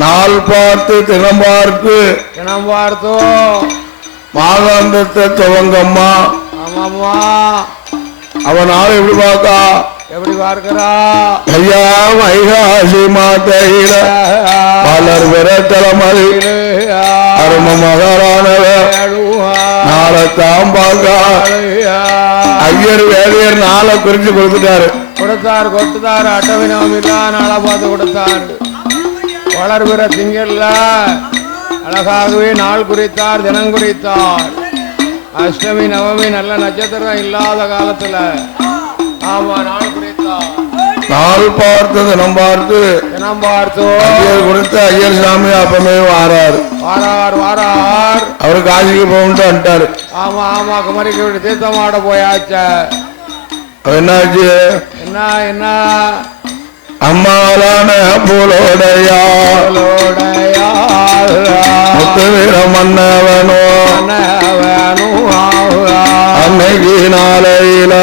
நாள் பார்த்து தினம் பார்த்து மாதாந்தத்தை துவங்கம்மா. ஆமாம்மா. அவன் நாள் எப்படி பார்க்கா? எப்படி பார்க்கிறா? ஐயா வைகாசி மாத்தையில பலர் விரத்தலமதி அரும மகாராணவர் நாளைத்தான் பார்க்கா. ஐயர் வேதியர் நாளை குறிச்சு கொடுத்துட்டாரு. கொடுத்தாரு. அட்டவி நவமில்லா நாளை பார்த்து கொடுத்தாரு. வளர்பிற திங்கள்ல அழகாகவே நாள் குறித்தார், தினம் குறித்தார். அஷ்டமி நவமி நல்ல நட்சத்திரம் இல்லாத காலத்துல ஆமா நாள் குறித்தார். நாள் பார்த்து தினம் பார்த்து ஐயர் கொடுத்த ஐயர் சாமி அப்பமே வாரார். அவரு காசிக்கு போகும்ட்டு வந்துட்டாரு. ஆமா குமரிக்கு தீர்த்தமாட போயாச்ச. என்னாச்சு? என்ன அம்மாலான போலோடையா முத்து வீர மன்னவனோ அன்னைக்கு நாளையில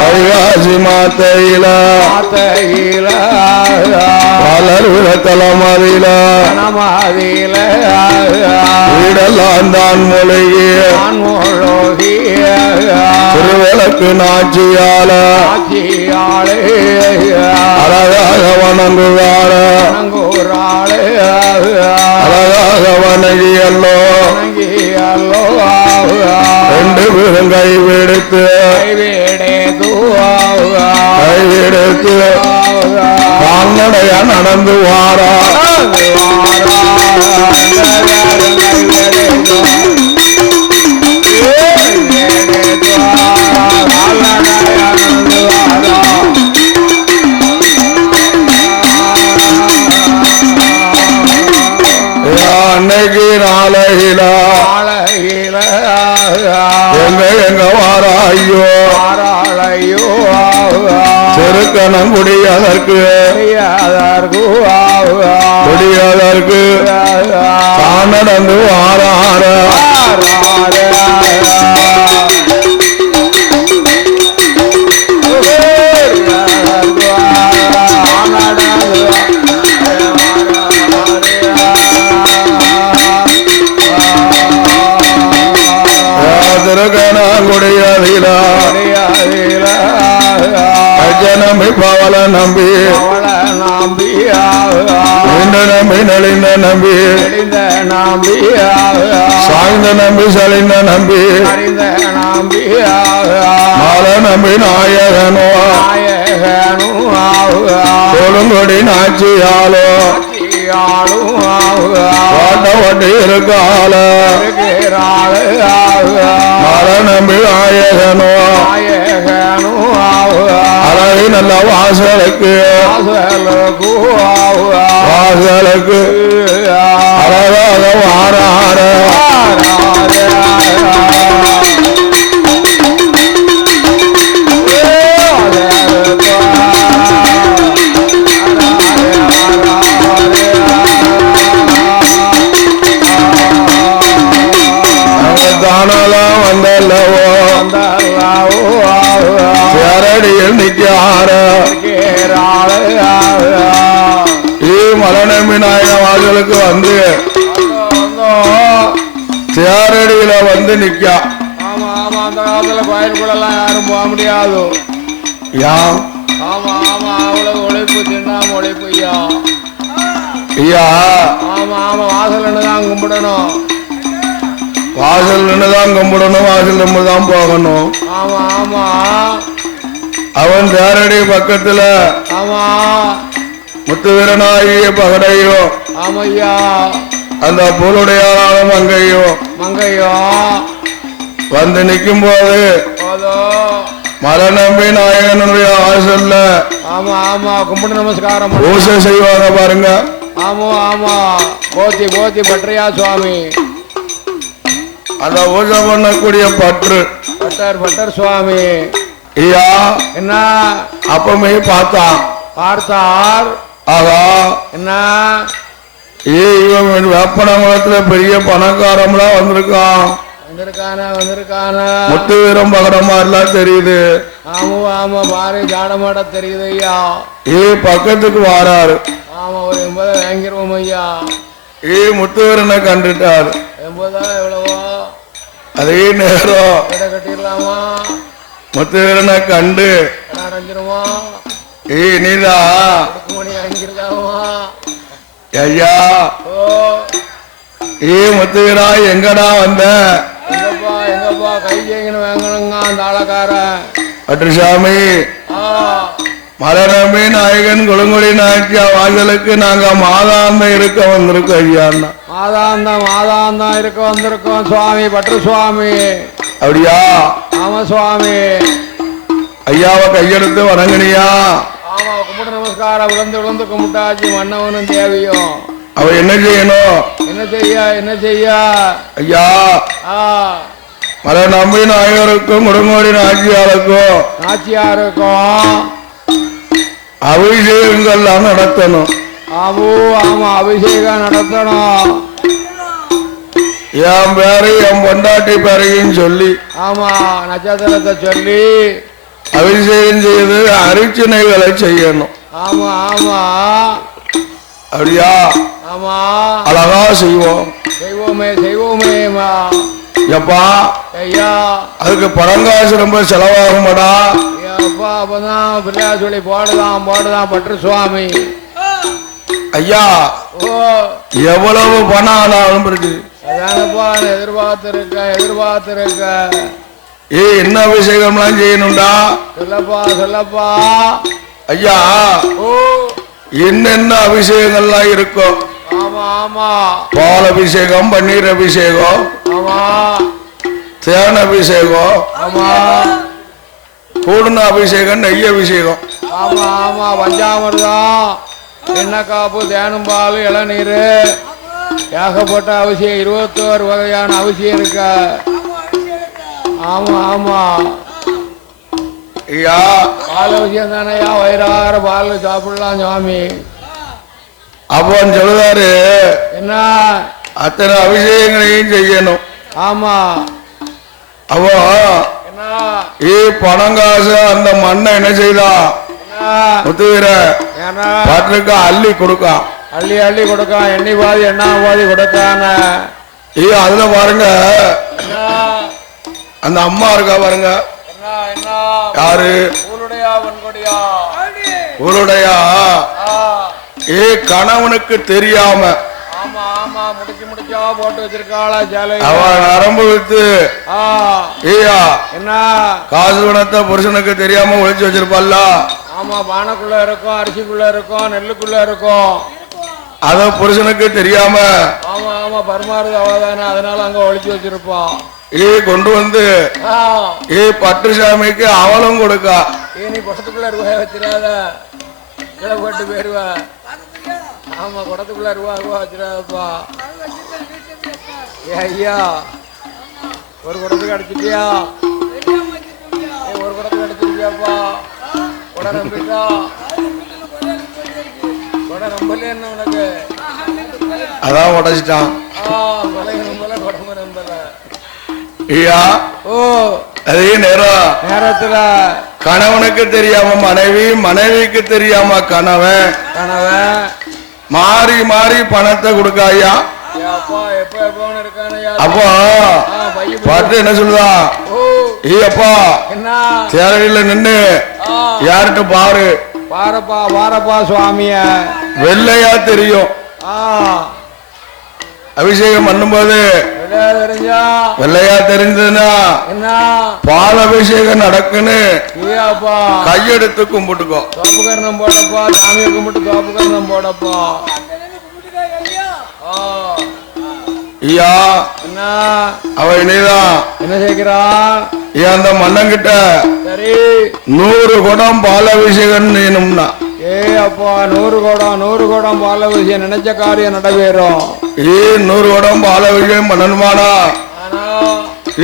வைகாசி மாத்தையில பலர் விரத்தலமதியில வீடெல்லாம் தான் மொழிகி திருவிளக்கு நாச்சியால அழகாக வணங்குவார அழகாக வணங்கியல்லோ ரெண்டு பேரும் கைவிடுத்து கால்நடையா நடந்து வாரா. அன்னைக்கு நாளையில எங்க வாரா ஐயோ செருக்கணம் குடியதற்கு தான் நடந்து வாரார. நம்பி பவல நம்பி நம்பி நலிந்த நம்பி சாய்ந்த நம்பி சலிந்த நம்பி மால நம்பி நாயகனோ கொழுங்கொடி நாச்சியாலோ வாட்ட வட்டி இருக்கால மால நம்பி நாயகனோ அழகி நல்ல வாசலுக்கு அழகாக வாரார. தானெல்லாம் வந்தல்லவோ சேரடியில் நிற்கார மலநம்பி நாயக வாசலுக்கு வந்து சேரடியில வந்து நிக்கா. அந்த காலத்துல கோயிலுக்குள்ளெல்லாம் யாரும் போக முடியாது. அவ்வளவு உழைப்பு திண்டாம உழைப்பு ஐயா. வாசல் தான் கும்பிடணும். வாசல் தான் கும்பிடணும். வாசல் நம்ம தான் போகணும். அவன் சேரடி பக்கத்துல முத்து வீரனாகிய பகடையோ அந்த பூலுடையாலும் மங்கையோ வந்து நிற்கும் போது மலை நம்பி நாயகனுடைய வாசல்ல கும்பிட்டு நமஸ்காரம் பூசை செய்வாங்க பாருங்க. போத்தி பட்டரையா சுவாமி அந்த பூஜை பண்ணக்கூடிய பட்டர் சுவாமி ஐயா என்ன அப்பமே பார்த்தார். ஆகா என்ன இவன் வேப்பனகுளத்துல பெரிய பணக்காரம்லாம் வந்திருக்கான். முத்து வீரம் பகடம் மாதிரிலாம் தெரியுது. பாரு ஜாடமாட தெரியுது ஐயா. பக்கத்துக்கு வாராரு. ஆமா ஒரு 80 வாங்கிருவோம் ஐயா. முத்துவரனை கண்டுட்டார். 80 எவ்வளவோ அதே நேரம் கட்டிடலாமா? முத்துவரனை கண்டு அடைஞ்சிருமா? நீதா மணி வாங்கிருக்காமா? ஐயா முத்துவீரா எங்கடா வந்த? எங்கப்பா எங்கப்பா கை செய்யணும் வாங்கணுங்க அந்த ஆளக்காரன். பட்டுசாமி மலரம்பி நாயகன் குளங்குடி நாயக்கியா வாசலுக்கு நாங்க மாதாந்தம் இருக்க வந்திருக்கோம் ஐயா. மாதாந்தம் இருக்க வந்திருக்கோம் சுவாமி. பட்டு சுவாமி அப்படியா? ஆமா சுவாமி. ஐயாவை கையெடுத்து வணங்கினியா? ஆமா கும்பிட்டு நமஸ்காரம் விழுந்து கும்பிட்டாச்சு. மன்னவனும் தேவையும் அவ என்ன செய்யணும்? என்ன செய்ய ஐயா மலை நம்பி நாயகருக்கும் குடும்படி நாச்சியாருக்கும் அபிஷேகங்கள்லாம் நடத்தணும். ஆமா அபிஷேகம் நடத்தணும். என் பேரை என் பொண்டாட்டி பேரையும் சொல்லி ஆமா நட்சத்திரத்தை சொல்லி அபிஷேகம் செய்து அரிச்சனைகளை செய்யணும். ஆமா ஆமா அப்படியா? ஆமா அழகா செய்வோம். செய்வோமே எப்பா ஐயா அதுக்கு பணங்காசு ரொம்ப செலவாகுமாடா? அப்பா அப்பதான் பிள்ளையா சொல்லி போடுதான் பட்டு சுவாமி. ஐயா எவ்வளவு பணம் ஆனாலும் இருக்கு. அதானப்பா எதிர்பார்த்திருக்க என்ன அபிஷேகம்லாம் செய்யணும்டா? சொல்லப்பா ஐயா என்னென்ன அபிஷேகங்கள்லாம் இருக்கும்? ஆமா பால் அபிஷேகம், பன்னீர் அபிஷேகம், தேன் அபிஷேகம், கூடுன அபிஷேகம், நெய் அபிஷேகம். ஆமா பஞ்சாமிர்தம், எண்ணெய் காப்பு, தேனும் பால், இளநீர், ஏகப்பட்ட அவசியம் 21 வகையான அவசியம் இருக்க. ஆமா ஐயா பால் அவசியம் தானையா. வயிறார பால் சாப்பிடலாம் சுவாமி. அப்போ சொல்லுதாரு என்ன அத்தனை அபிஷேகங்களையும் செய்யணும். ஆமா அப்போ பணங்காசு அந்த மண்ணை என்ன செய்தா முத்துவீர பாட்டுக்கு அள்ளி கொடுக்கான். அள்ளி கொடுக்கான். எண்ணி பாதி எண்ணா பாதி கொடுக்கான. அதுல பாருங்க அந்த அம்மா இருக்கா பாருங்க. யாரு? ஊருடையா கணவனுக்கு தெரியாம முடிச்சா போட்டு வச்சிருக்காளா அவன் நரம்பு வித்து என்ன காசு குணத்தை புருஷனுக்கு தெரியாம ஒழிச்சு வச்சிருப்பாள்ல. ஆமா பானைக்குள்ள இருக்கும், அரிசிக்குள்ள இருக்கும், நெல்லுக்குள்ள இருக்கும். அத புருஷனுக்கு தெரியாம ஆமா பரிமாறுது அவதானே. அதனால அங்க ஒழிச்சு வச்சிருப்பான். கொண்டு வந்து பட்டுசாமிக்கு அவளும் கொடுக்கா. நீ குடத்துக்குள்ள ரூபாய் வச்சிடாத, கீழே போட்டு போயிருவ. ஆமா குடத்துக்குள்ள ரூபா வச்சிடாதப்பா. ஐயா ஒரு குடத்துக்கு அடிச்சிட்டியா? ஒரு குடத்துக்கு அடிச்சிருக்கியாப்பா? குட நம்பிட்டா? குட நம்பல என்ன உனக்கு? அதான் உடைச்சிட்டான். குடம்பு நம்பல. ஐயா அதே நேரத்துல கணவனுக்கு தெரியாம மனைவி, மனைவிக்கு தெரியாம கணவன் மாறி மாறி பணத்தை கொடுக்காயா. அப்போ பாட்டு என்ன சொல்லுதா? அப்பா சேரையில நின்னு யார்கிட்ட பாருப்பா சுவாமிய வெள்ளையா தெரியும். அபிஷேகம் பண்ணும்போது வெள்ளையா தெரிஞ்சதுன்னா பால் அபிஷேகம் நடக்குன்னு கையெடுத்து கும்பிட்டுக்கோ. தோப்புக்கரணம் போடப்பா. சாமியை கும்பிட்டு தோப்புக்கரணம் போடப்பா. ஐயா அவ இனிதான் என்ன செய்கிறான்? அந்த மன்னங்கிட்ட சரி 100 குடம் பால் அபிஷேகம் செய்யணும்னா அப்பா 100 குடம் பால் அபிஷேகம் நினைச்ச காரியம் நடைபெறும். 100 குடம் பால் அபிஷேகம் பண்ணணுமாடா?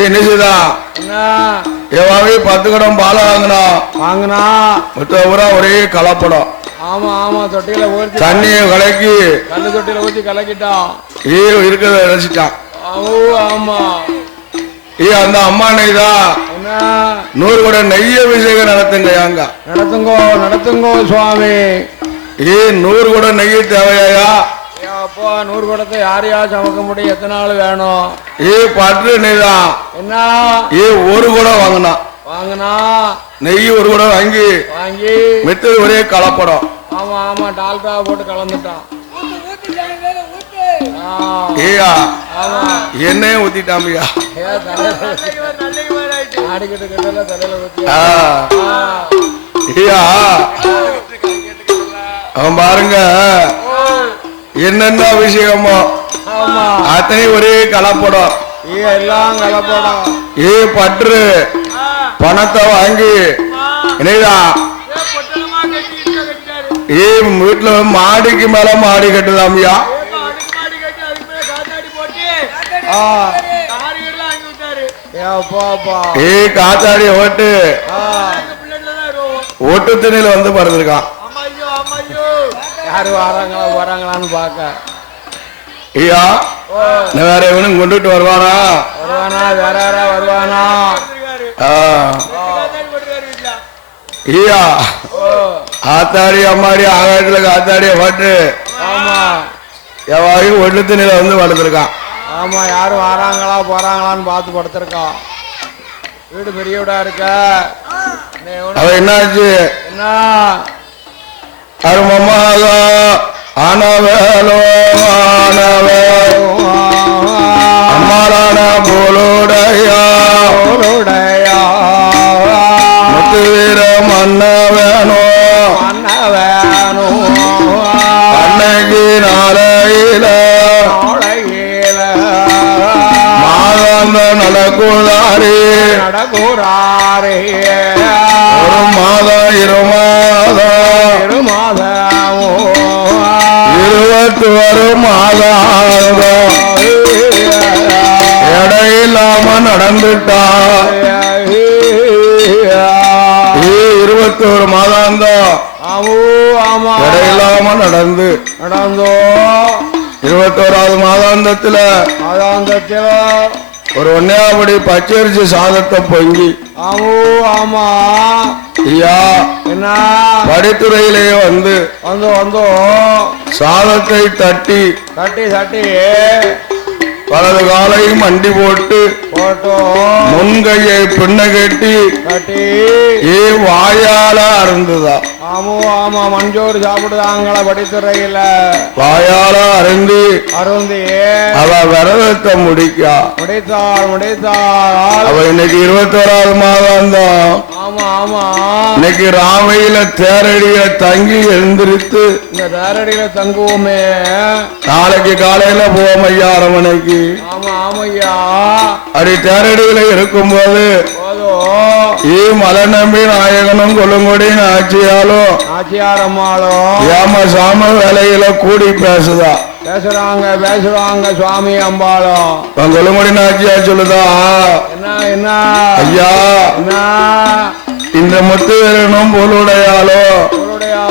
என்ன செய்தா? ஏவாவே 10 குடம் பால் வாங்கினா மொத்தம் ஒரே கலப்படம். ஆமா தொட்டியில ஊற்றி தண்ணியை கலக்கி கல்லு தொட்டியில ஊற்றி கலக்கிட்டான். இருக்கிறத நினைச்சிட்டான். ஆமா அந்த அம்மா நெய்தான் 100 குடம் நெய் அபிஷேகம் நடத்துங்க. நடத்துங்கோ சுவாமி. 100 குடம் நெய் தேவையா? அப்போ 100 குடத்தை யாரையா சமைக்க முடியும்? எத்தனை நாள் வேணும்? பற்று நெய்தான். என்ன 1 குடம் வாங்கினா நெய் 1 குடம் வாங்கி மித்தது ஒரே கலப்படம். ஆமா ஆமா டால்டா போட்டு கலந்துட்டான். எண்ணெயும் ஊத்திட்டாமியா. அவன் பாருங்க என்னென்ன அபிஷேகமோ அத்தனை ஒரே கலப்படம். எல்லாம் கலப்படம். பற்று பணத்தை வாங்கி வீட்டுல மாடிக்கு மேல மாடி கட்டுதாமியா. காத்தாடி ஓட்டு தண்ணியில வந்து பறந்துருக்கான். யாரு வராங்களா வராங்களான்னு பாக்க. ஐயா வேற எவனும் கொண்டுட்டு வருவானா? வேற யாரா வருவானா? ஐயா ஆத்தாடி அம்மாடி ஆகாயத்துல காத்தாடிய பட்டு எவாயும் ஒட்டு தண்ணியில வந்து படுத்திருக்கான். ஆமா யாரும் வராங்களா போறாங்களான்னு பார்த்து படுத்திருக்கான். வீடு பெரிய வீடா இருக்க. அவன் என்னாச்சு? என்ன அருமமாக ஆனவேலோ அம்மாளான போலோடையா முத்து வீர மன்ன வேணும் அன்னைக்கு நாளையில மாதந்த நடக்கூடாரே ஒரு மாதம் 2 மாதம் 21 மாதம் இடையில்லாம நடந்துட்டா. 21 மாதாந்தம் இடையில்லாம நடந்தோ 21வது மாதாந்தத்துல ஒரு ஒன்னையாபடி பச்சரிசி சாதத்தை பொங்கி ஐயா என்ன படித்துறையிலேயே வந்து சாதத்தை தட்டி வலது காலையும் மண்டி போட்டு முன்கையை பின்ன கட்டி வாயால அருந்துதா. ஆமா மஞ்சோறு சாப்பிடுதாங்களா படித்துறையில வாயால அருந்தி அவ விரதத்தை முடித்தாள். அவ இன்னைக்கு 21வது மாதம் தான். இன்னைக்கு ராமையில தேரடியில தங்கி எழுந்திருத்து இந்த தேரடியில தங்குவோமே. நாளைக்கு காலையில போவோம் ஐயா அரமனைக்கு. அப்படி தேரடியில இருக்கும்போது மலை நம்பி நாயகனும் கொள்ளுங்கொடி நாச்சியாலும் ஏம சாம வேலையில கூடி பேசுறாங்க சுவாமி அம்பாளும். கொள்ளுங்கொடி நாச்சியா சொல்லுதா என்ன ஐயா இந்த முத்து வீரனும் போலுடையாலோ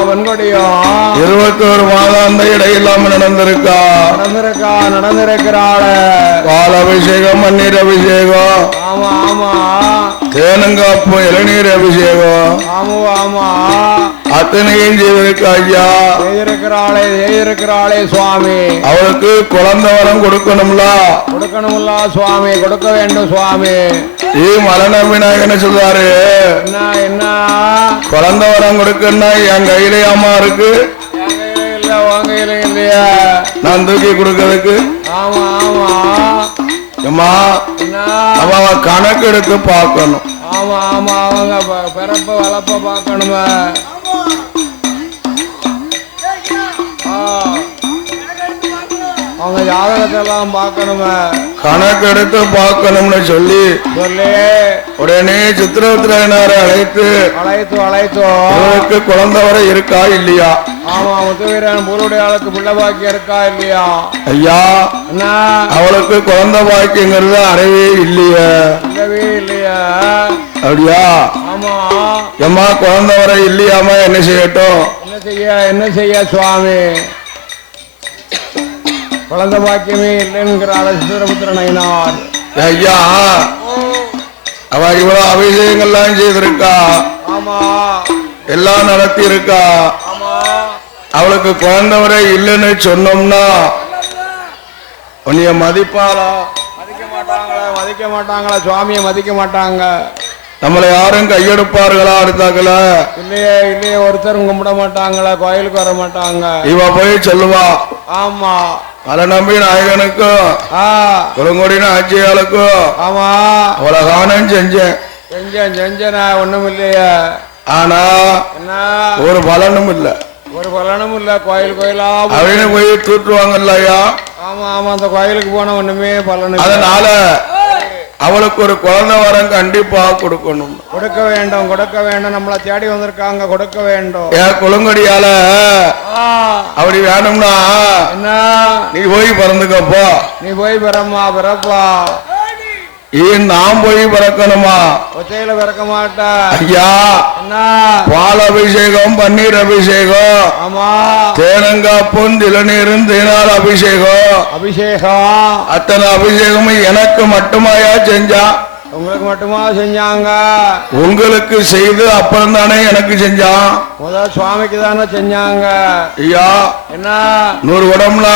வெண்கொடியும் 21 மாதம் இடையில்லாம நடந்திருக்கிறாள். பால் அபிஷேகம் மண்ணீர் அபிஷேகம் தேனங்காப்பு இளநீர் அபிஷேகம் அத்தனையும் செய்திருக்க ஐயா. செய்திருக்கிறாளே சுவாமி. அவளுக்கு குழந்தை வரம் கொடுக்கணும்ல சுவாமி. கொடுக்க வேண்டும் சுவாமி. மலநம்பினாங்க என்ன சொல்றாரு? என்ன குழந்தை வரம் கொடுக்கணும்னா என் கையிலேயாமா இருக்கு. இல்லையா நான் தூக்கி கொடுக்கறதுக்கு. அவ கணக்கு எடுத்து பார்க்கணும். அவங்க பிறப்ப வளப்ப பார்க்கணுமா? அவங்க ஜாதகத்தை எல்லாம் பார்க்கணுமே. கணக்கு எடுத்து பார்க்கணும்னு சொல்லி உடனே சித்திரத்திரனாரை அழைத்து அவருக்கு குழந்தை வரை இருக்கா இல்லையா? முத்துவீரன் பூருடைய ஆளுக்கு பிள்ளை பாக்கியம் இருக்கா இல்லையா? ஐயா அவளுக்கு குழந்தை பாக்கியங்கிறது அறவே இல்லையா? அப்படியா? எம்மா குழந்தை வரை இல்லையாமா என்ன செய்யட்டும்? என்ன செய்ய சுவாமி? குழந்தை பாக்கியமே இல்லைங்கிறார் சித்திரபுத்திரனார். ஐயா அவ இவ்வளவு அபிஷேகங்கள்லாம் செய்திருக்கா. எல்லாம் நடத்தி இருக்கா. அவளுக்கு குழந்தவரை இல்லைன்னு சொன்னோம்னா உன்னைய மதிப்பாளா? மதிக்க மாட்டாங்களா? சுவாமியை மதிக்க மாட்டாங்க. நம்மளை யாரும் கையெடுப்பார்களா? அடுத்தாக்கல இல்லையே இல்லையே, ஒருத்தரும் கும்பிட மாட்டாங்களா? கோயிலுக்கு வர மாட்டாங்க. இவ போய் சொல்லுவா. ஆமா, மலை நம்பி நாயகனுக்கும் குளங்குடின ஆட்சியாளுக்கும் ஆமா அவளை காணம் செஞ்சேன். செஞ்சேனா ஒண்ணும் இல்லையா? ஆனா என்ன ஒரு பலனும் இல்ல, ஒரு பலனும் இல்ல. கோயில் கோயிலா அப்படின்னு போய் தூற்றுவாங்கல்ல ஐயா. ஆமா ஆமா, அந்த கோயிலுக்கு போன ஒண்ணுமே பலன். அதனால அவளுக்கு ஒரு குழந்தை வரம் கண்டிப்பா கொடுக்கணும். கொடுக்க வேண்டும், கொடுக்க வேண்டும். நம்மளை தேடி வந்திருக்காங்க, கொடுக்க வேண்டும். ஏன் குளங்கடியால அப்படி வேணும்னா என்ன, நீ போய் பிறந்துக்கப்போ. நீ போய் பிறம்மா, பிறப்பா. ஏன் நான் போய் பிறக்கணுமா? ஒத்தையில பிறக்க மாட்டா ஐயா. என்ன, பால் அபிஷேகம், பன்னீர் அபிஷேகம், ஆமா தேனங்காப்பும் இளநீரும் தேனால் அபிஷேகம். அபிஷேகம் அத்தனை அபிஷேகமும் எனக்கு மட்டுமாயா செஞ்சா? உங்களுக்கு மட்டுமா செஞ்சாங்க? உங்களுக்கு செய்து அப்புறம் தானே எனக்கு செஞ்சான். முதல் சுவாமிக்கு தானே செஞ்சாங்க. ஐயா, என்ன 100 குடம்னா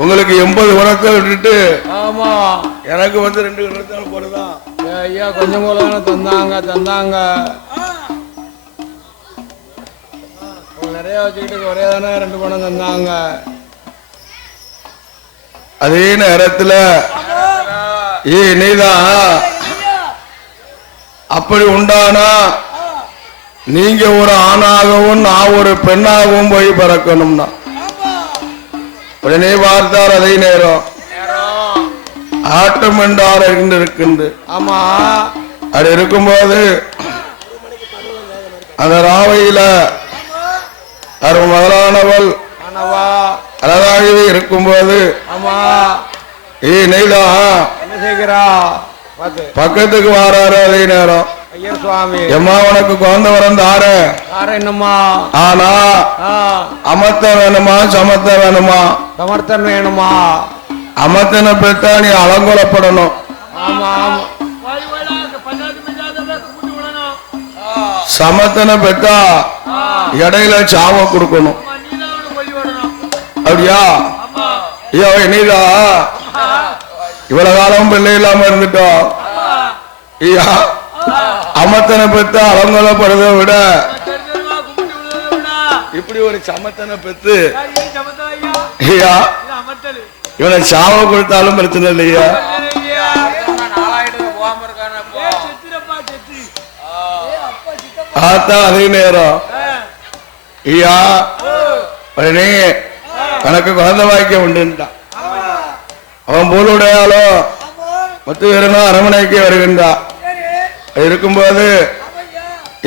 உங்களுக்கு 80 குடத்தை விட்டுட்டு ஆமா எனக்கு 2 குடத்தான போறதான். ஐயா கொஞ்சம் போல தானே தந்தாங்க. நிறைய வச்சுக்கிட்டு ஒரே தானே 2 குடம் தந்தாங்க. அதே நேரத்துல நீதான் அப்படி உண்டானா நீங்க ஒரு ஆணாகவும் நான் ஒரு பெண்ணாகவும் போய் பிறக்கணும்னா உடனே பார்த்தார். அதே நேரம் ஆட்டம் என்றார் இருக்கின்ற. ஆமா, அது இருக்கும்போது அந்த ராவையில முதலானவள் அழகாகவே இருக்கும்போது ஆமா நெய்தா என்ன செய்கிறா? பக்கத்துக்கு வாராரு. அதே நேரம் ஐயர் சுவாமி, எம்மா உனக்கு குழந்தை வரம் தாரு. என்னம்மா? ஆனா அமர்த்த வேணுமா சமர்த்த வேணுமா? சமர்த்தன் வேணுமா? அமர்த்தனை பெற்றா நீ அலங்கோலப்படணும். ஆமா, சமர்த்தனை பெற்றா இடையில சாவ கொடுக்கணும். அப்படியா? ஐயோ என்னதா இவ்வளவு காலம் பிள்ளை இல்லாம இருந்துட்டோம். ஐயா, அமர்த்தனை பெற்று அலங்கோலப்படுறதை விட இப்படி ஒரு சமத்தனை பெற்று ஐயா இவனை சாவ கொடுத்தாலும் பிரச்சனை இல்லையா? ஆத்தா அதே நேரம் ஐயா உடனே எனக்கு குழந்தை வாய்க்க உண்டுட்டான். அவன் போலுடையாலோ மொத்த பேருனா அரமனைக்கு வருகின்றான். இருக்கும்போது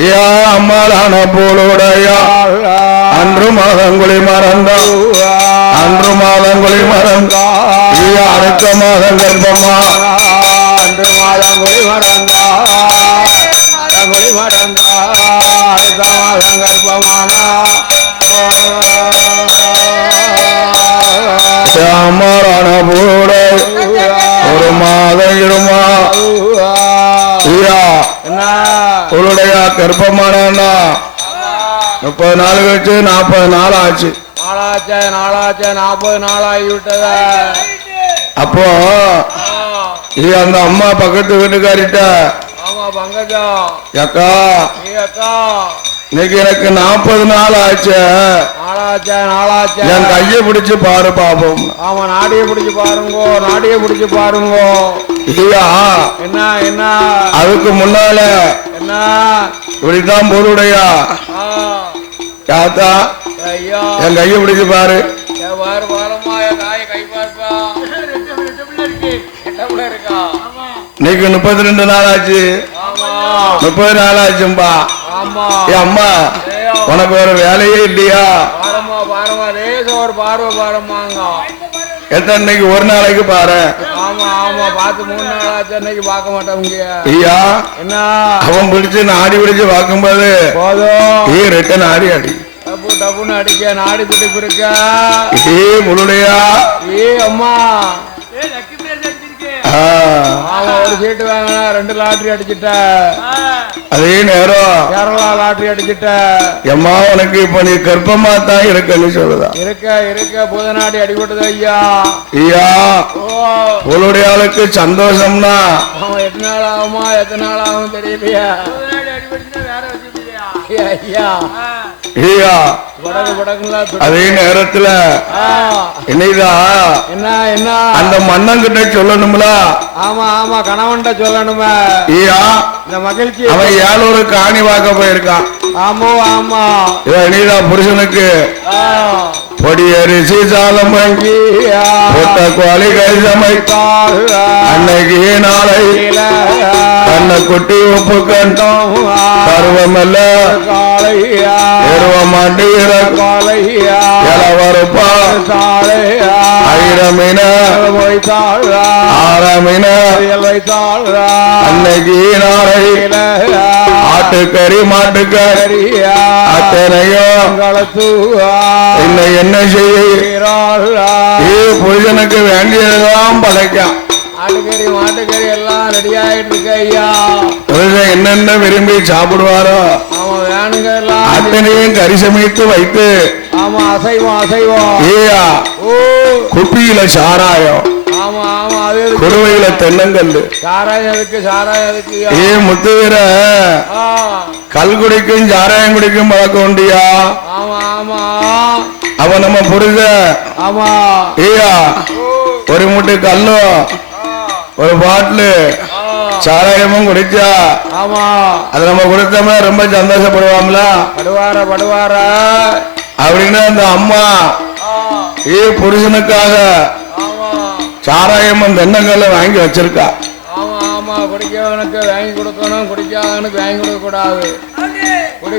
ஐயா அம்மாளான போலுடையா அன்று மாதங்குழி மறந்தா, அன்று மாதங்குழி மறந்தா, அடுத்த மாதம் கர்ப்பமா, அன்று மாதங்குழி மறந்தா, குழி மறந்தா, அடுத்த மாதம் கர்ப்பமானா. அம்மாளான போட ஒரு மாதம் இருமா உன்னுடைய கர்ப்பமானா 30 நாள் கழிச்சு 40 நாள் ஆச்சு. நாளாச்சே 40 நாள் ஆகிவிட்டத. அப்போ அந்த அம்மா பக்கத்து வீட்டுக்காரிட்ட அக்கா இன்னைக்கு எனக்கு 40 நாள் ஆச்சு, என் கையை பிடிச்சு பாரு பாப்போம். ஆமா, நாடிய பிடிச்சு பாருங்கோ, நாடிய பிடிச்சு பாருங்கோ. ஐயா என்ன என்ன அதுக்கு முன்னால என்ன இப்படித்தான் பொருளையா யாத்தா என் கையை பிடிச்சு பாரு. இன்னைக்கு 32 நாள் ஆச்சு, 30 நாள் ஆச்சும்பா. என் அம்மா உனக்கு ஒரு வேலையே இல்லையா? ஒரு பார்வை பாருமாங்க. எத்தனைக்கு ஒரு நாளைக்கு பாரு. ஆமா ஆமா, பார்த்து 3 நாள் ஆச்சு. அன்னைக்கு பார்க்க மாட்டோம். ஐயா என்ன அவன் பிடிச்சு நாடி பிடிச்சு பார்க்கும்போது போதும் ரிட்டன் ஆடி அடி டப்பு டப்புன்னு அடிக்க நாடி துடிப்பு இருக்க. முழுடையா அம்மா ஆமா ஒரு சீட்டு வாங்கினா 2 லாட்டரி அடிச்சுட்ட. அதே நேரம் கேரளா லாட்டரி அடிச்சுட்ட. எம்மா உனக்கு இப்ப நீ கர்ப்பமா தான் இருக்குன்னு சொல்லுதா. இருக்க புதநாடி அடிபட்டது ஐயா. ஐயா உங்களுடைய ஆளுக்கு சந்தோஷம்னா அவன் 8 நாள் ஆகுமா எத்தனை நாள் ஆகும் தெரியலையா. ஐயா ஐயா வடக்கு வடக்குங்களா. அதே நேரத்துல என்னைதா என்ன என்ன அந்த மன்னங்கிட்ட சொல்லணும்ல. ஆமா ஆமா கணவன்கிட்ட சொல்லணுமே. ஐயா இந்த மகிழ்ச்சி அவன் 7 காணி வாக்க போயிருக்கான். ஆமா ஆமா இனிதா புருஷனுக்கு பொடியரிசி சாலம் வாங்கி பொட்ட கோழி கை சமைத்தாள். அன்னைக்கு நாளை கண்ணை குட்டி உப்பு கண்டோம் பருவமல்ல எருவமாட்டி இளவருப்பா 1000 மீன 6 மீன அன்னைக்கு நாளை ஆட்டுக்கறி மாட்டுக்கறி அத்தனையும் இன்னும் என்ன செய்ய புருஷனுக்கு வேண்டியதுதான் படைக்கும். ஆட்டுக்கறி மாட்டுக்கறி எல்லாம் ரெடி ஆயிட்டு இருக்கு ஐயா. புருஷன் என்னென்ன விரும்பி சாப்பிடுவாரோ அவன் வேணுங்க எல்லாம் அத்தனையும் கறி சமைத்து வைத்து. ஆமா அசைவம் அசைவம். ஏயா குப்பியில சாராயம். ஆமா ஆமா அது குடுவையில தென்னங்கல்லு. சாராயம் எதுக்கு ஏ முத்துவீர கல் குடிக்கும் சாராயம் குடிக்கும் பழக்கம் உண்டியா. ஆமா ஆமா அவன் நம்ம புரித. ஆமா ஏயா ஒரு மூட்டை கல்லும் ஒரு பாட்டிலு சாராயமும் குடிச்சா ஆமா அது நம்ம கொடுத்தோம்னா ரொம்ப சந்தோஷப்படுவாங்கள. படுவார அப்படின்னு அந்த அம்மா புருஷனுக்காக சாராயமும் தென்னங்கல்ல வாங்கி வச்சிருக்கா. ஆமா ஆமா குடிக்கவனுக்கு வாங்கி கொடுக்கணும், குடிக்காதவனுக்கு வாங்கி கொடுக்க கூடாது.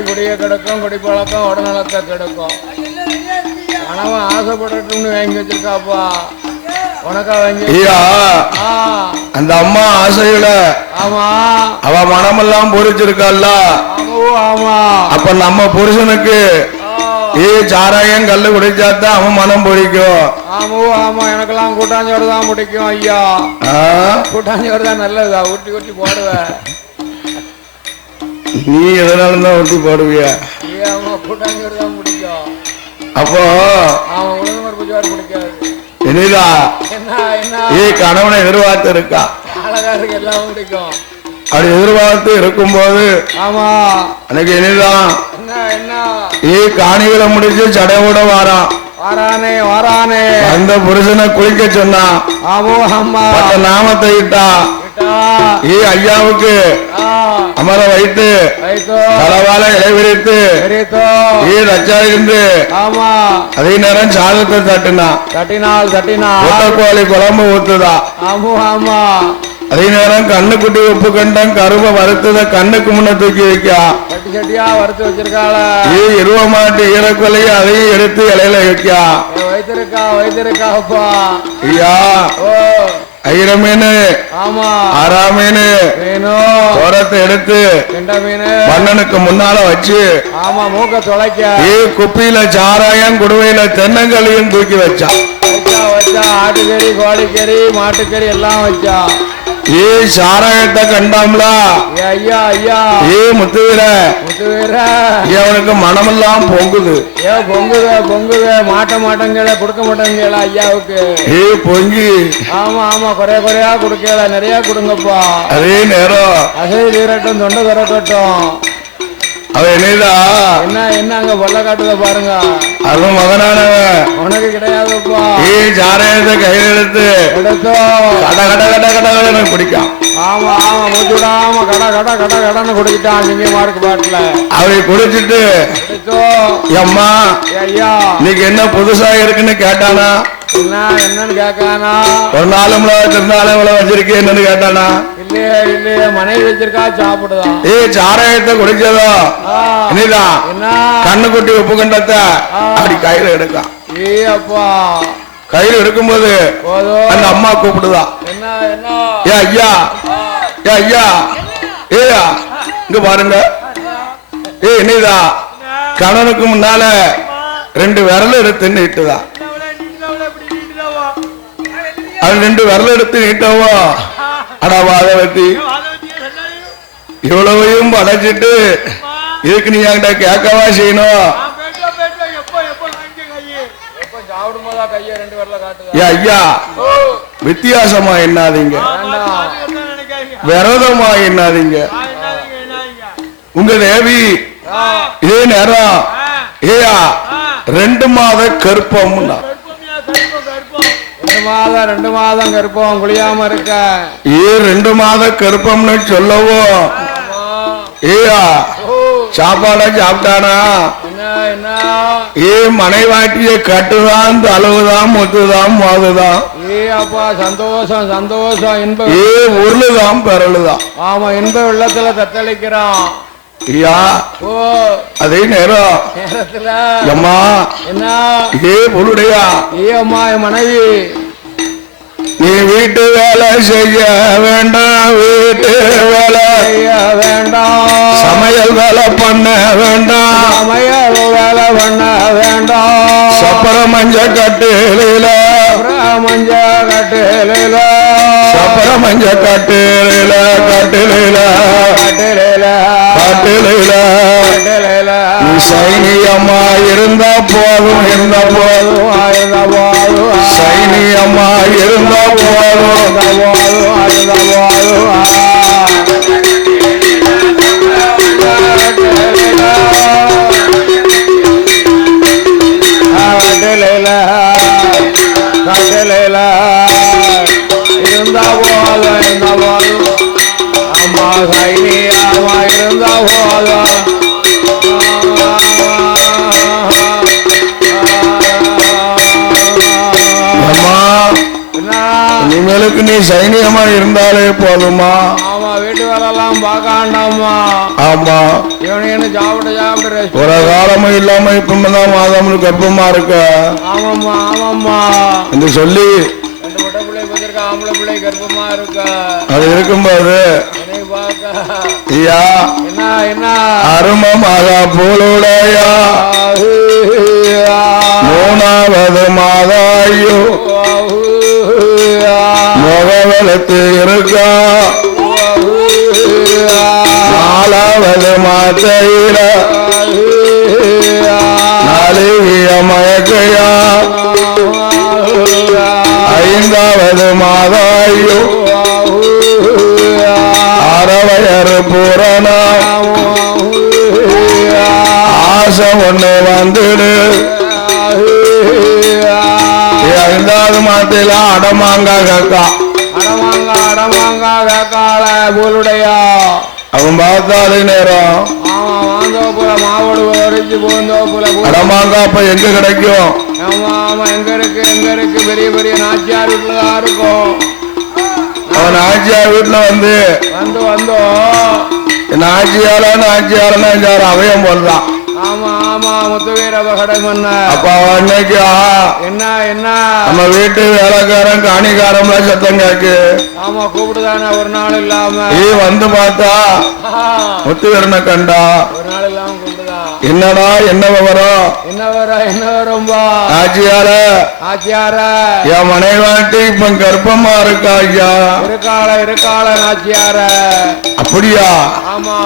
குடிய கிடக்கும், குடி பழக்கம் உடல்நலத்தை கிடக்கும். கணவன் ஆசைப்படட்டும்னு வாங்கி வச்சிருக்காப்பா. உனக்கா வாங்கி அந்த அம்மா ஆசையில ஆமா அவ மனமெல்லாம் பொறிச்சிருக்கால. ஆமா அப்ப நம்ம புருஷனுக்கு சாராயம் கல்லு குடிச்சாதான் அவன் மனம் பொழிக்கும். ஆமா ஆமா எனக்கெல்லாம் கூட்டாஞ்சோறு தான் பிடிக்கும் ஐயா. கூட்டாஞ்சோறு தான் நல்லதா ஊட்டி ஊட்டி போடுவேன். நீ எதனாலதான் ஊட்டி போடுவிய. ஆமா கூட்டாஞ்சோறு தான் பிடிக்கும். அப்போ ஆமா உளுந்து பருப்பு சோறு பிடிக்காது. என்னதா கணவனை எதிர்பார்த்து இருக்கா. அழகாருக்கு எல்லாம் பிடிக்கும். அப்படி எதிர்பார்த்து இருக்கும் போது ஆமா எனக்கு என்னதான் காணிகளை முடிச்சு சடையோட வாரானே அந்த புருஷனை குளிக்க சொன்னா. நாமத்தை இட்டா ஐயாவுக்கு அமர வைத்து தலவால இலை விரித்து ரச்சா இருந்து அதே நேரம் சாதத்தை தட்டினால் கோழி குழம்பு ஊத்துதா. அதே நேரம் கண்ணுக்குட்டி உப்பு கண்டம் கருவை வறுத்தத கண்ணுக்கு முன்ன தூக்கி வைக்கா. சட்டியா வறுத்து வச்சிருக்காள. இருவ மாட்டு ஈரக்கொலையை அதையும் எடுத்து இலையில வைக்கா. வைத்திருக்காப்பா ஐயா 1000 மீன் 6 மீன் சோரத்தை எடுத்து மன்னனுக்கு முன்னால வச்சு மூக்க தொலைக்க குப்பியில சாராயம் குடுவையில தென்னங்களையும் தூக்கி வச்சா. ஆட்டுக்கறி கோழிக்கறி மாட்டுக்கறி எல்லாம் வச்சா. சாராயத்தை கண்டாம்ல முத்துவீர அவனுக்கு மனமெல்லாம் பொங்குது. பொங்குது மாட்ட மாட்டேங்கல கொடுக்க மாட்டேங்கல ஐயாவுக்கு. பொங்கி ஆமா குறையா கொடுக்கல நிறைய கொடுங்கப்பா. அதே நேரம் அசை தீரட்டும் தொண்டை திறக்கட்டும். அவன் என்ன அங்க வெள்ள காட்டுத பாருங்க. அவன் மகனானவன் உனக்கு கிடையாதுப்பா. சாராயத்தை கையில் எடுத்து கட கட கட கட குடிக்கான். ஆமா மூச்சுடாம கடன்னு குடிக்கிட்டான். நீங்க மார்க்கு பாட்டுல அவரை குடிச்சிட்டு அம்மா ஐயா இன்னைக்கு என்ன புதுசா இருக்குன்னு கேட்டானா. என்னன்னு கேட்கானா. ஒரு நாளும் திருநாளும் வச்சிருக்கேன் என்னன்னு கேட்டானா. இல்லையே மனைவி வச்சிருக்கா சாப்பிடுதான். சாராயத்தை குடிச்சதோ என்னதான் கண்ணுக்குட்டி உப்பு கண்டத்தை அப்படி கையில எடுக்கான். அப்பா கையில எடுக்கும்போது அந்த அம்மா கூப்பிடுதா. ஐயா ஏயா இங்க பாருங்க. என்னதா கணவனுக்கு முன்னால 2 விரல் எடுத்துன்னு இட்டுதான். அது 2 விரல் எடுத்து நீட்டவோ அடா வாத வெட்டி இவ்வளவையும் படைச்சிட்டு இதுக்கு நீ என்கிட்ட கேட்கவா செய்யணும்? ஐயா வித்தியாசமா என்னாதீங்க, விரதமா என்னாதீங்க. உங்க தேவி இதே நேரம் ஏயா 2 மாத கற்பம், 2 மாதம் கற்பம் குளியாம இருக்க. 2 மாத கற்பம்னு சொல்லவோ ஏயா சாப்பாட சாப்பிட்டானா? மனைவாட்டிய கட்டுதான், தளவுதான், முத்துதான், மோதுதான். அப்பா சந்தோஷம் சந்தோஷம் இன்பம் உருளுதான் பெறலுதான். ஆமா இன்ப வெள்ளத்துல தத்தளிக்கிறான். ஐயா அதே நேரத்துல அம்மா என்ன பொருடையா அம்மா என் மனைவி நீ வீட்டு வேலை செய்ய வேண்டாம், வீட்டு வேலை செய்ய வேண்டாம், சமையல் வேலை பண்ண வேண்டாம், சமையல் வேலை பண்ண வேண்டாம். சப்பர மஞ்ச கட்டில மஞ்ச கட்டில சப்பர மஞ்ச கட்டில கட்டில கட்டில கட்டில நீ சைனியம்மா இருந்தா போதும், இருந்தா போதும், இருந்தா போதும், சைனியம்மா இருந்தா போதும், இருந்தா போதும், இருந்தா போதும். இருந்தா போதும், இருந்தா போதும், அம்மா சைனியம்மா இருந்தா போதும். இனிமேலுக்கு நீ சைனியமா இருந்தாலே போதுமா? ஆமா வீட்டு வேலைலாம் பார்க்காண்டாமா. ஆமா இவனு சாப்பிட சாப்பிட ஒரு காலமும் இல்லாம இப்பதான் மாதம் கர்ப்பமா இருக்க. ஆமாம்மா ஆமாம்மா என்று சொல்லி 2 பொட்டை பிள்ளை பத்திருக்க, ஆம்பளை பிள்ளை கர்ப்பமா இருக்க. அது இருக்கும்போது ஐயா என்ன என்ன அருமமாக போலுடையா 3வது மாதாயோ முகவலத்து இருக்கா 4வது மாத்தையில நாளிய மயக்கையா 5வது மாதாயோ அறவையறு பூரணா ஆசை ஒண்ணு வந்துடு 5வது மாத்தில அடமாங்கா கேக்கா, அடமாங்கா அடமாங்கா கேக்கால போலுடையா. அவன் பார்த்தாலே நேரம் மாவோடு வரைச்சு போந்தோப்புல அடமாங்கா அப்ப எங்க கிடைக்கும்? ஆமா ஆமா எங்க இருக்கு எங்க இருக்கு? பெரிய பெரிய நாச்சியார் வீட்டுலதான் இருக்கும். அவன் நாச்சியார் வீட்டுல வந்து வந்து வந்தோம் நாச்சியாரன்னா அவயம் போடுறான். ஆமா ஆமா முத்துவீர பகடமன்ன அப்ப அன்னைக்கு என்ன என்ன நம்ம வீட்டு வேலைக்காரன் காணிக்காரம்ல சத்தம் கேக்கு. ஆமா கூப்பிடுதானே ஒரு நாள் இல்லாம வந்து பார்த்தா முத்துவீரனை கண்டா ஒரு நாள் இல்லாம கூப்பிடுதா. என்னடா என்ன விவரம்? என்ன வரும் என்ன வரும்பா? ஆச்சியார ஆச்சியார என் மனைவாட்டி இப்ப கர்ப்பமா இருக்கா ஐயா. இருக்காள இருக்காள நாச்சியார. அப்படியா? ஆமா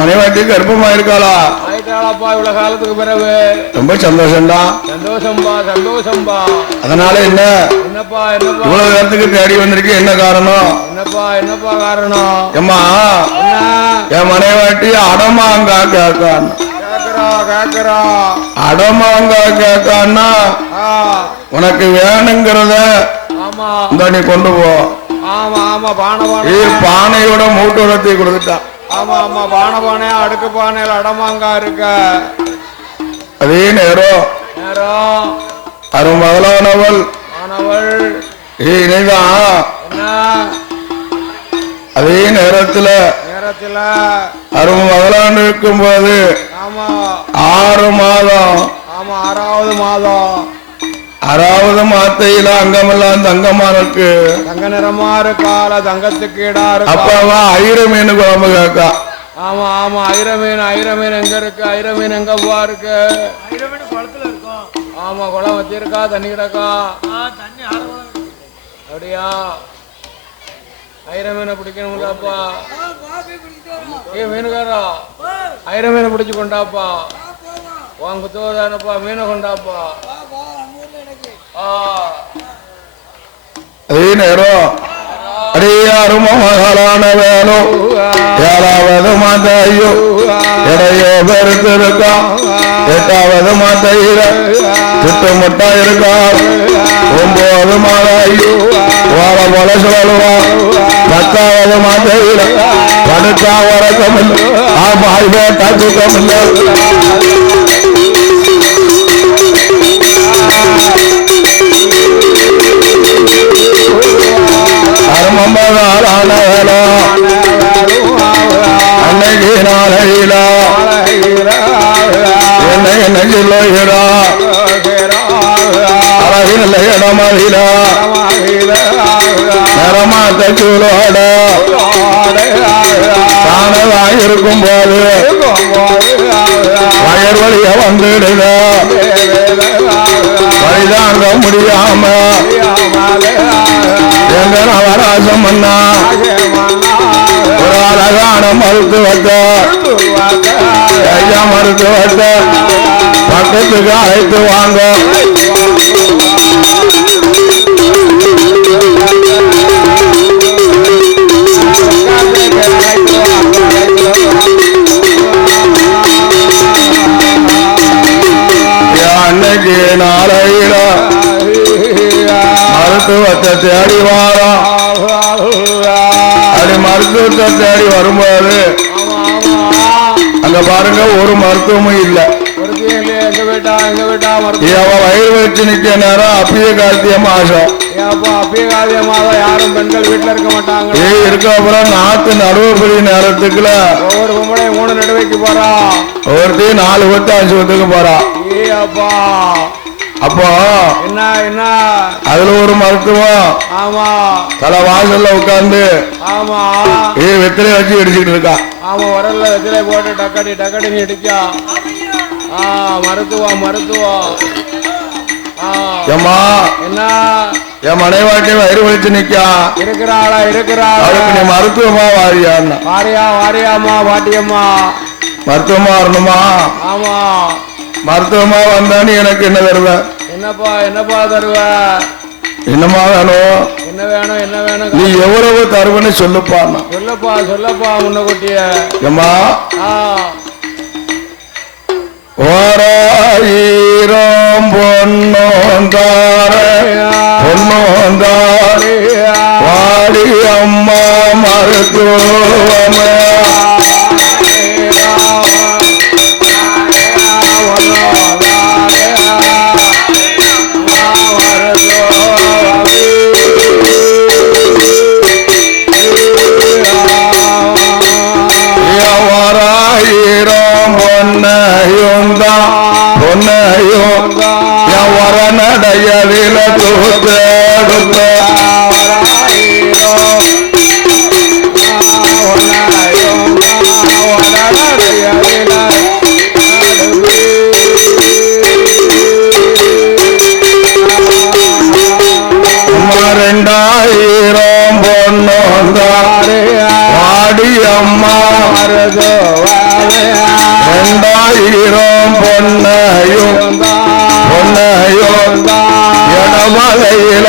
மனைவாட்டி கர்ப்பமா இருக்காளா? ஆயிட்டாளப்பா இவ்வளவு காலத்துக்கு பிறகு. ரொம்ப சந்தோஷம்டா. சந்தோஷம்பா சந்தோஷம்பா. அதனால என்ன என்னப்பா என்னப்பா இவ்வளவு நேரத்துக்கு தேடி வந்திருக்கு, என்ன காரணம்? என்னப்பா என்னப்பா காரணம்? ஏம்மா என் மனைவாட்டி அடமாங்கா கேட்கான். கேக்குறா அடமாங்கா கேட்கான்னா உனக்கு வேணுங்கிறத இந்த நீ கொண்டு போ. ஆமா ஆமா பானை பானையோட மூட்டுடத்தை கொடுத்துட்டான். ஆமா ஆமா பானை பானையா அடுக்கு பானையில அடமாங்கா இருக்க. அதே நேரம் நேரம் அருமகளானவள் இணைதான். அதே நேரத்துல நேரத்துல அருமகளான் இருக்கும் போது 6 மாதம். ஆமா 6வது மாதம் 6வது மாத்தையில அங்கமெல்லாம் தங்கமா இருக்கு, தங்க நிறமா இருக்கால, தங்கத்துக்கு இடா இருக்கு. அப்ப ஐர மீன் குழம்பு கேக்கா. ஆமா ஆமா ஐர மீன் எங்க இருக்கு? ஐர மீன் எங்க போ இருக்கு? குளத்துல இருக்கும். ஆமா குளம் வச்சிருக்கா, தண்ணி கிடக்கா. அப்படியா? ஐரம் மீனை பிடிக்கணும்டாப்பா. ஏ மீனுக்காரா, ஐரம் மீனை பிடிச்சு கொண்டாப்பா. உன் குத்தவதானப்பா, மீனை கொண்டாப்பா. அதே நேரம் அடியாரும் மகளான வேணும் ஏழாவது மாதையோ எடையோ பெருத்திருக்கா, எட்டாவது மாதையில திட்டமுட்டா இருக்கா, 9 மாதையோ வாழ போல சொல்லுவான், 10வது மாதையில படுத்தா வரக்கம் இல்லை, ஆமாய் போட்டா தூக்கம் இல்லை. அன்னைக்கு நாளையில என்ன சொல்லுகிறா அழகில் இடமதில நிறமாத்த சூழோட தானதாயிருக்கும் போது வயர் வழிய வந்துடுத வழிதாங்க முடியாம எங்க நவராசம் பண்ணா ஒரு அழகான மருத்துவத்தை மருத்துவத்தை பக்கத்துக்கு அழைத்து வாங்க. அன்னைக்கு நாளையில மருத்துவத்தை தேடி வாரம். அப்படி மருத்துவத்தை தேடி வரும்போது அங்க பாருங்க ஒரு மருத்துவமும் இல்லை. வயிறு வச்சு நிக்க நேரம் அப்பயே கார்த்திகை மாசம். அப்பயே கார்த்திகை மாதம் யாரும் பெண்கள் வீட்டுல இருக்க மாட்டாங்க. இருக்க அப்புறம் நாத்து நடுவுபடி நேரத்துக்குள்ள ஒவ்வொரு பொம்பளையும் 3 நடுவைக்கு போறா, ஒவ்வொருத்தையும் 4 வட்டு 5 வட்டுக்கு போறா. அப்போ என்ன என்ன அதுல ஒரு மருத்துவம். ஆமா, தலை வாசல்ல உட்கார்ந்து ஆமா வெத்திலை வச்சு இடிச்சுட்டு இருக்கா. ஆமா, வரல வெத்திலை போட்டு டக்கடி டக்கடின்னு இடிக்கா. மருத்துவம் மருத்துவம். ஏம்மா என்ன என் மனைவாட்டி வயிறு வலிச்சு நிக்கா இருக்கிறாளா? இருக்கிறாள். அவளுக்கு நீ மருத்துவமா வாரியான்னா? வாரியா வாரியாம்மா பாட்டியம்மா மருத்துவமா வரணுமா? ஆமா, மருத்துவமா வந்தானு எனக்கு என்ன தருவ? என்னப்பா என்னப்பா தருவ? என்னமா வேணும்? என்ன வேணும் என்ன வேணும்? நீ எவ்வளவு தருவன்னு சொல்லுப்பா. சொல்லப்பா சொல்லப்பா முன்னகுட்டிய. ஏம்மா ஓராயிரம் பொன்னோந்தாரே பொன்னோந்தாரே வாடி அம்மா மருத்துவமே நடையதில தூத்தெடுத்த ரெண்டாயிரம் பொன்னோந்தாரே வாடி அம்மா 2000 பொன்னையும் பொன்னையும் இடமலையில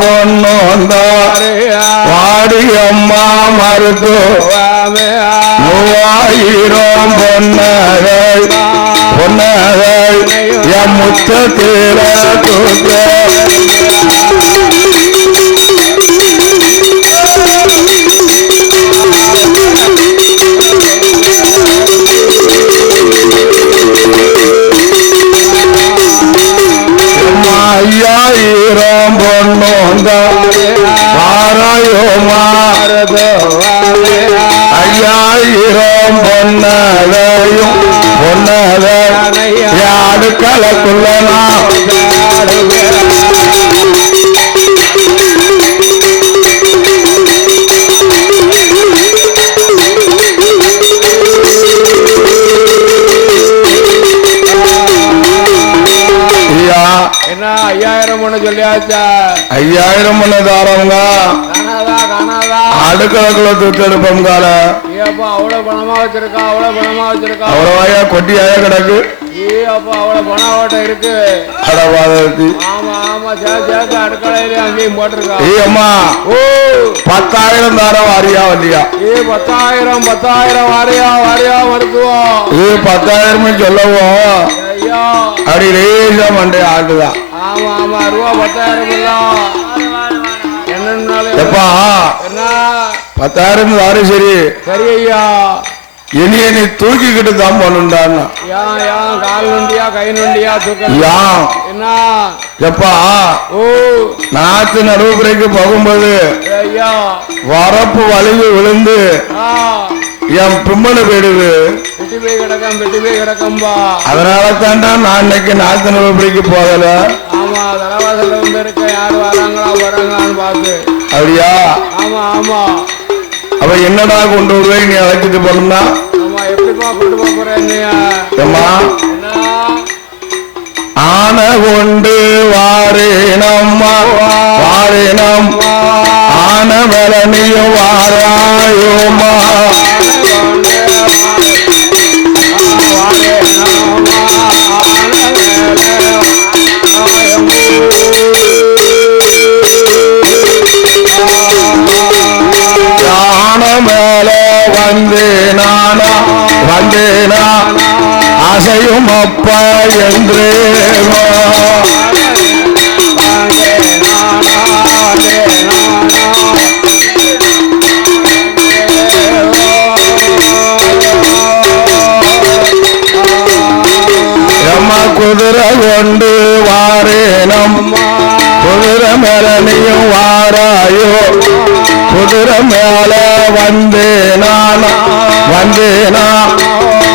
பொன்னோந்தாரே வாடி அம்மா மருத்துவமே 3000 பொன்னகை பொன்னகை என் முத்தத்தில தூக்க ஐயாயிரம் பொன்னோந்தாரே வாராயோமா 5000 பொன்னகையும் பொன்னகை அடுக்கலக்குள்ள நான் 5000 பண்ண சொல்லியாச்சா 5000 பண்ண தாரவங்க காணாதா காணாதா அடுக்கலக்குள்ள தூத்து எடுப்போம் கால ஏப்பா அவ்வளவு பணமா வச்சிருக்கா அவ்வளவு பணமா வச்சிருக்கா அவ்வளவாயா கொட்டியாயா கிடக்கு அப்பா அவ்வளவு பணம் ஓட்ட இருக்கு அடவாதத்தி ஆமா ஆமா சேர்த்து அடுக்கலையிலே அங்கேயும் போட்டிருக்கா அம்மா ஓ 10000 தாரம் வாரியா வந்தியா 10000 வாரியா வாரியா மருத்துவம் 10000 சொல்லவும் ஐயா அப்படி லேசா மண்டே ஆட்டுதான் ஆமா ஆமா ரூபா 10000 இல்ல என்னன்னாலும் எப்பா என்ன 10000 தாரு சரி சரி ஐயா என்னைய நீ தூக்கிக்கிட்டு தான் போனுண்டான்னா கால் நொண்டியா கை நொண்டியா தூக்க என்ன எப்பா ஓ நாத்து நடுவுக்கு போகும்போது ஐயா வரப்பு வலிவு விழுந்து என் பிம்மனு போயிடுது வெட்டி போய் கிடக்கம்பா அதனால தாண்டா நான் இன்னைக்கு நாத்து நடுவுக்கு போகல ஆமா தலைவாசல வந்து இருக்க யாரு வராங்களா வராங்களான்னு பார்த்து அப்படியா ஆமா ஆமா அப்ப என்னடா கொண்டு வருவேன் நீ அழைச்சிட்டு போனோம்னா ஆமா எப்படிப்பா கொண்டு போறேன் ஆன கொண்டு வாரேனம்மா வாரேனம் ஆன மேலனியும் வாராயோமா வந்தேனா அசையும் அப்பா என்றே குதிரை கொண்டு வாரேனம் குதிரை மேல நீயும் வாராயோ குதிரை மேல வந்தேனா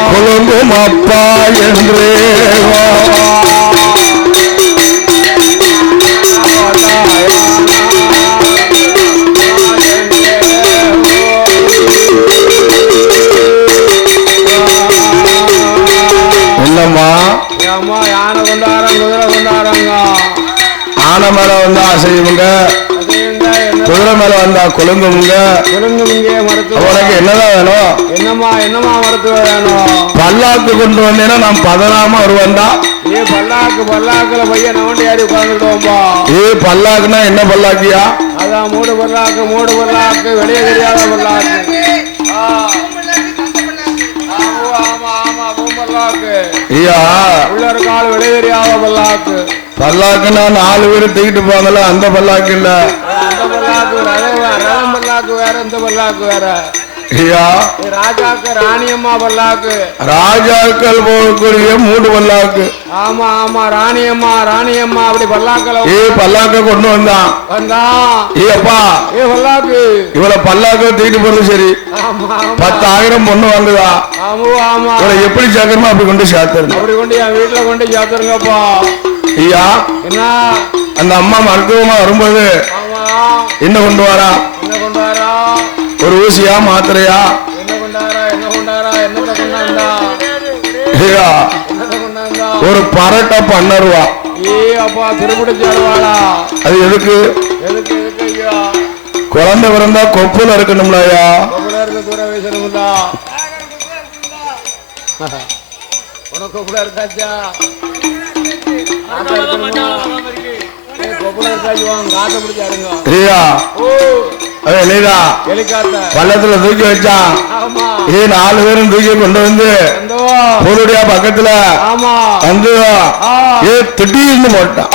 குழுங்கும் அப்பா என்றே என்னம்மா யானை கொண்டாடுறாங்க குதிரை கொண்டாடுறாங்க ஆனை மேல வந்தா அசையுங்க குதிரை மேல வந்தா குலுங்குங்க உனக்கு என்னதான் வேணும் என்னமா மருத்துவம் வேணும் பல்லாக்கு கொண்டு வந்தேன்னா நான் பதறாம வருவேன்டா பல்லாக்குல பையன் நோண்டி ஆடி உட்காந்துட்டோம்பா பல்லாக்குனா என்ன பல்லாக்கியா அதான் மூடு பல்லாக்கு வெளியே தெரியாத பல்லாக்கு ஐயா உள்ள இருக்க ஆள் வெளியே தெரியாத பல்லாக்கு பல்லாக்குன்னா 4 பேர் தூக்கிட்டு போவாங்கல்ல அந்த பல்லாக்கு இல்ல அந்த பல்லாக்கு ரதம் பல்லாக்கு வேற இந்த பல்லாக்கு வேற ஐயா ராஜாக்கு ராணியம்மா பல்லாக்கு ராஜாக்கள் போகக்கூடிய 3 பல்லாக்கு ஆமா ராணியம்மா அப்படி பல்லாக்கள் பல்லாக்க கொண்டு வந்தான் அப்பா பல்லாக்கு இவளை பல்லாக்க தூக்கிட்டு போறது சரி 10000 பொண்ணு வாங்குதா எப்படி சேர்க்கணுமோ அப்படி கொண்டு சேர்த்துருங்க அப்படி கொண்டு என் வீட்டுல கொண்டு சேர்த்துருங்கப்பா ஐயா என்ன அந்த அம்மா மருத்துவமா வரும்போது என்ன கொண்டு வரா ஒரு ஊசியா மாத்திரையா ஒரு பரட்டை பண்ணருவா அப்பா திருப்பிடிச்சாருவாளா அது எதுக்கு குழந்தை பிறந்தா கொப்புல இருக்கணும்லயா தூர வயசுல உனக்கு கூட இருக்காச்சா பள்ளத்துல தூக்கி வச்சான் 4 பேரும் தூக்கி கொண்டு வந்து பொருளுடைய பக்கத்துல வந்து திடீர்னு போட்டான்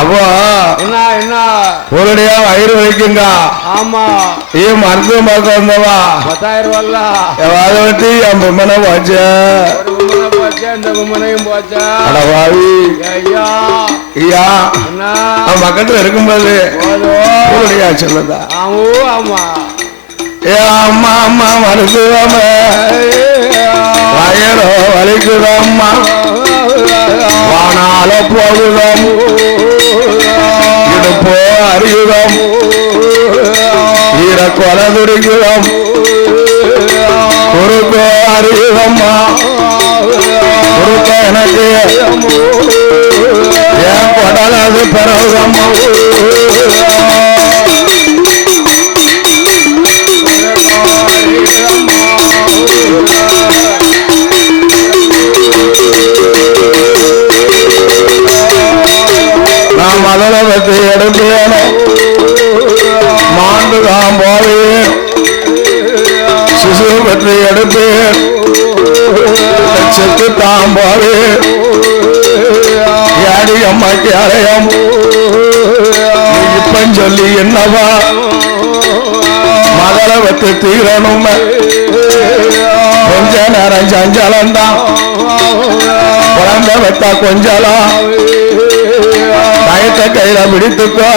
அப்போ பொருளுடைய வயிறு வலிக்குங்க மருத்துவம் பார்க்க வந்தவா 10000 அதை வச்சு என் பொம்மனை போச்சு பக்கத்துல இருக்கும்போது சொல்லுதா அம்மா அம்மா மருத்துவமே வயரோ வலிக்குதம்மா வானால போகுதம் இடுப்போ அறியுதம் ஈர கொலை துடிக்குதம் குறுக்கு அறிவம்மா குறுக்க எனக்கு என் கொடலது பிறகுதம்மா நான் மதலை பற்றி எடுப்பேனோ மாண்டுதான் போவேன் சிசு பற்றி எடுப்பேன் செத்துத்தான் போவேன் யாடி அம்மாக்கு அறையம் இப்ப சொல்லி என்னவா மதலை பற்றி தீரணும் கொஞ்ச நேரம் சஞ்சலந்தான் குழந்தை வைத்தா கொஞ்சலாம் கயத்தை கையில பிடித்துக்கோ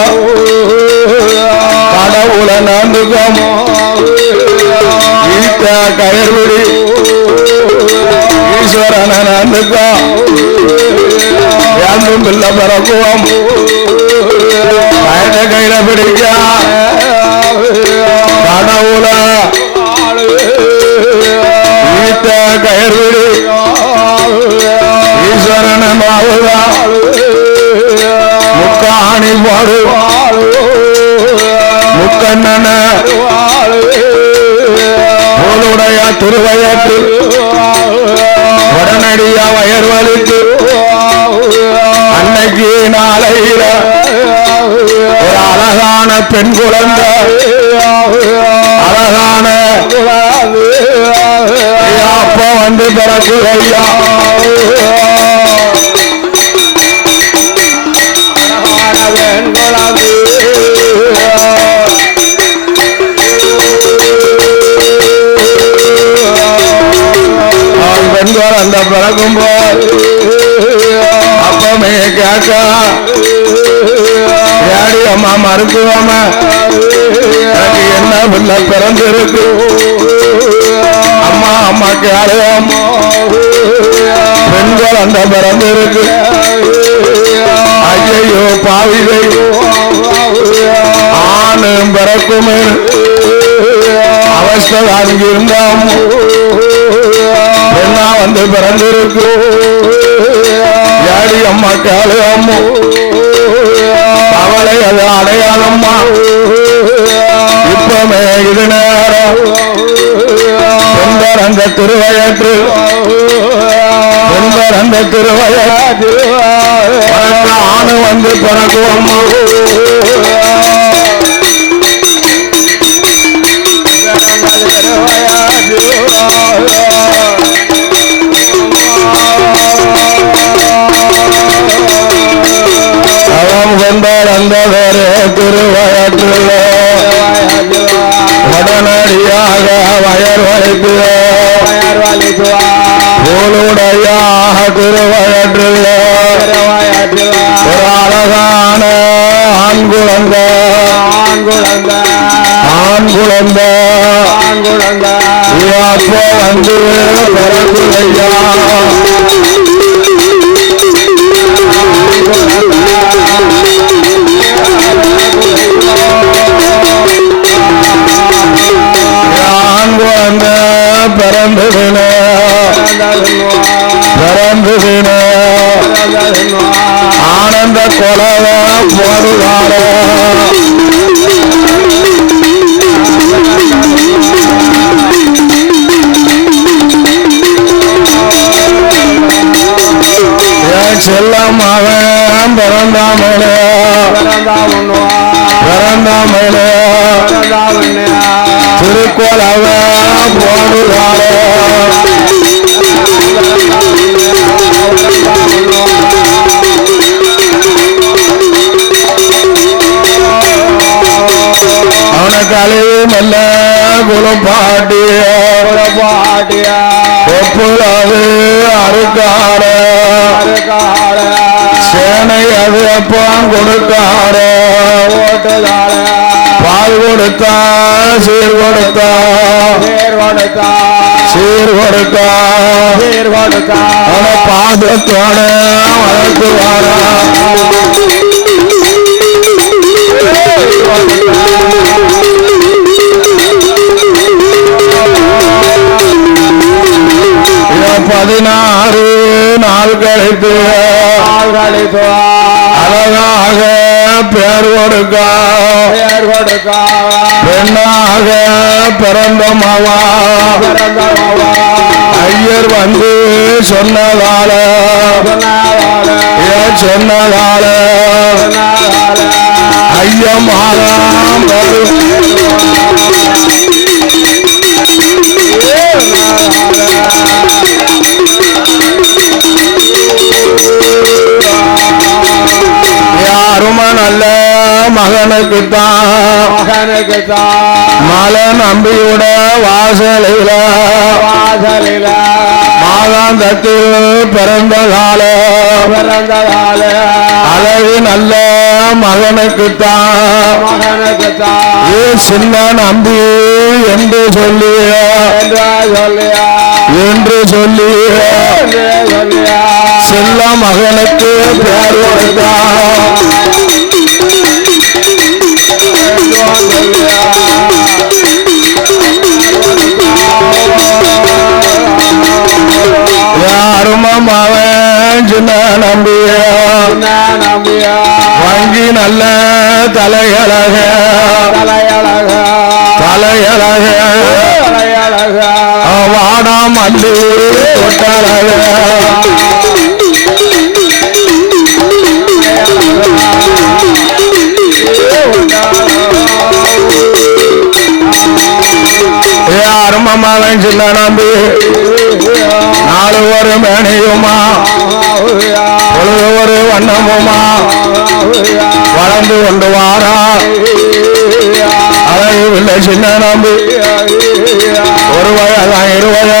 கடவுளை நாந்துக்கோ ஈட்ட கயர்பிடி ஈஸ்வரனை நாந்துக்கோ யாரும் பிள்ளை பிறக்குவோம் கயத்தை கையில பிடிக்க கடவுளை ஈட்ட கயர்பிடி ஈஸ்வரனை மாவுதா முக்காணி பாடு முக்கண்ணன போலுடைய திருவயத்து உடனடியா வயர் வலித்து அன்னைக்கு நாளையில ஒரு அழகான பெண் குழந்தை அழகான அப்ப வந்து பிறகு ஐயா பெண்கள் அந்த பிறக்கும் போது அப்பமே கேட்க ஏடி அம்மா மருத்துவம எனக்கு என்ன பிள்ளை பிறந்திருக்கு அம்மா அம்மாக்கு அடையாம பெண்கள் அந்த பிறந்திருக்கு ஐயோ பாவிதை ஆணும் பிறக்குமே அவஸ்தை அங்கிருந்தாம் பெண்ணா வந்து பிறந்திருக்கு ஏடி அம்மா கேளையம்மோ அவளை அது அடையாளம்மா இப்பமே இது நேரம் பெண்பர் அந்த திருவயற்று பெண்பர் அந்த திருவயற்று ஆணு வந்து பிறக்குவம்மா திருவயற்றில் உடனடியாக வயர் வலித்து போலுடையாக திருவயற்றில் ஒரு அழகான ஆண் குழந்தை அப்போ வந்து பிறகுலையா பிறந்ததுன ஆனந்த கொலவ போடுவார செல்லம் அவன் பிறந்தாமலே திருக்கோலவ போடுவார கழிவு மெல்ல குலப்பாட்டிய ஒப்புலாது அறுக்கார சேனை அது அப்பான் கொடுக்கார பால் கொடுத்தா சீர் கொடுத்தா பாதத்தோட வளர்த்துவாரா 16 நாள் கழித்து அழகாக பேர் கொடுக்க பெண்ணாக பிறந்த மாவா ஐயர் வந்து சொன்னதால ஐயமாலாம் யாருமா நல்ல மகனுக்குத்தான் மலை நம்பியோட வாசலில மாதாந்தத்தில் பிறந்ததால அழகு நல்ல மகனுக்குத்தான் சின்ன நம்பி என்று சொல்லி செல்ல மகனுக்கு பேர் கொடுத்தான் யாருமாவன் சின்ன நம்பியா வங்கி நல்ல தலையழக வாடா மல்லி தொட்டழக யாருமாவன் சின்ன நம்பி நாலு ஒரு மேனையுமா பொழுது ஒரு வண்ணமுமா வளர்ந்து கொண்டு வாரா அழகு இல்லை சின்ன நம்பி ஒரு வயதான் 20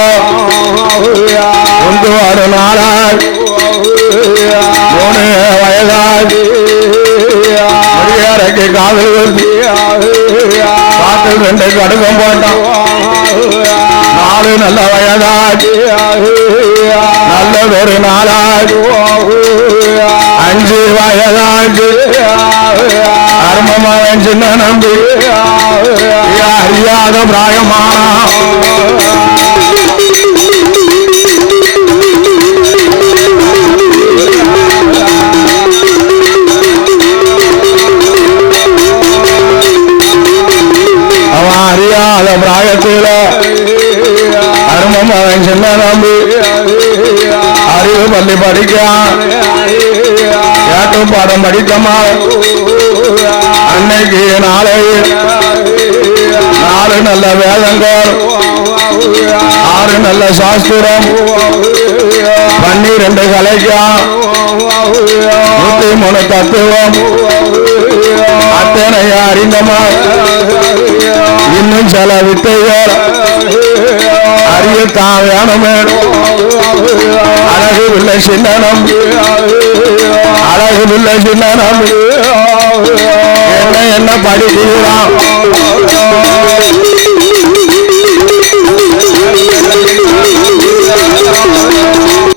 ஒன்று ஒரு நாளாய் 3 வயதாய் முடியாரைக்கு காதல் வருது காட்டில் 2 கடுகம் போட்டான் 4 நல்ல வயதாய் நல்லதொரு நாளாய் 5 வயதாய் அருமமகன் சின்ன நம்பி அறியாத பிராயமானா அவன் அறியாத பிராயத்தில அருமமகன் சின்ன நம்பி அறிவு பள்ளி படிக்கான் ஏட்டும் பாடம் படிக்கமா அன்னைக்கு நாளை 4 நல்ல வேதங்கள் 6 நல்ல சாஸ்திரம் 12 கலைக்கான் 103 தத்துவம் அத்தனை அறிந்தமா இன்னும் சில வித்தைகள் அறியத்தான் வேணுமே அழகு இல்லை சின்ன நம்பி என்ன படிக்கிறான்